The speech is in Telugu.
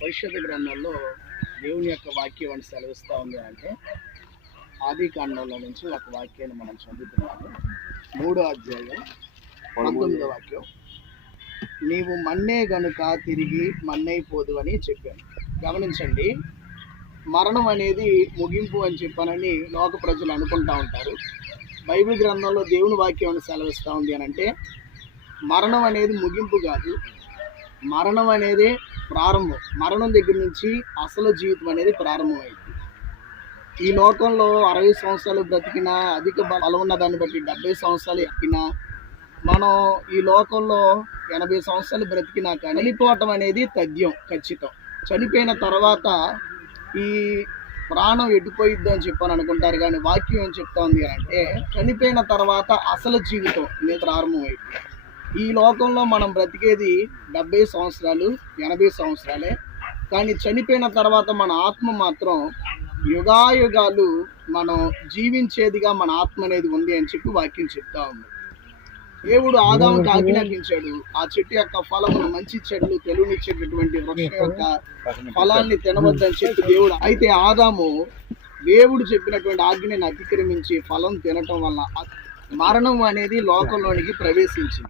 పరిశుద్ధ గ్రంథంలో దేవుని యొక్క వాక్యం అని సెలవిస్తూ ఉంది అంటే ఆది కాండంలో నుంచి ఒక వాక్యాన్ని మనం చదువుతున్నాము. 3వ అధ్యాయం 19వ వాక్యం. నీవు మన్నే గనుక తిరిగి మన్నైపోదు అని చెప్పాను. గమనించండి, మరణం అనేది ముగింపు అని చెప్పానని లోక ప్రజలు అనుకుంటా ఉంటారు. బైబిల్ గ్రంథంలో దేవుని వాక్యం అని సెలవిస్తూ ఉంది అని అంటే మరణం అనేది ముగింపు కాదు, మరణం అనేది ప్రారంభం. మరణం దగ్గర నుంచి అసలు జీవితం అనేది ప్రారంభమైంది. ఈ లోకంలో 60 సంవత్సరాలు బ్రతికినా, అధిక బలం ఉన్న దాన్ని బట్టి 70 సంవత్సరాలు ఎక్కినా, మనం ఈ లోకంలో 80 సంవత్సరాలు బ్రతికినా కానీ చనిపోవటం అనేది తథ్యం, ఖచ్చితం. చనిపోయిన తర్వాత ఈ ప్రాణం ఎటుపోయిద్దు అని చెప్పని అనుకుంటారు, కానీ వాక్యం ఏం చెప్తా ఉంది అంటే చనిపోయిన తర్వాత అసలు జీవితం అనేది ప్రారంభమైంది. ఈ లోకంలో మనం బ్రతికేది 70 సంవత్సరాలు, 80 సంవత్సరాలే, కానీ చనిపోయిన తర్వాత మన ఆత్మ మాత్రం యుగాయుగాలు మనం జీవించేదిగా మన ఆత్మ అనేది ఉంది అని చెప్పి వాక్యం చెప్తా ఉంది. దేవుడు ఆదాముకి ఆజ్ఞాపించాడు, ఆ చెట్టు యొక్క ఫలమును, మంచి చెడులు తెలివినిచ్చేటటువంటి వృక్షం యొక్క ఫలాన్ని తినవద్దని చెప్పి దేవుడు. అయితే ఆదాము దేవుడు చెప్పినటువంటి ఆజ్ఞని అతిక్రమించి ఫలం తినటం వల్ల మరణం అనేది లోకంలోనికి ప్రవేశించింది.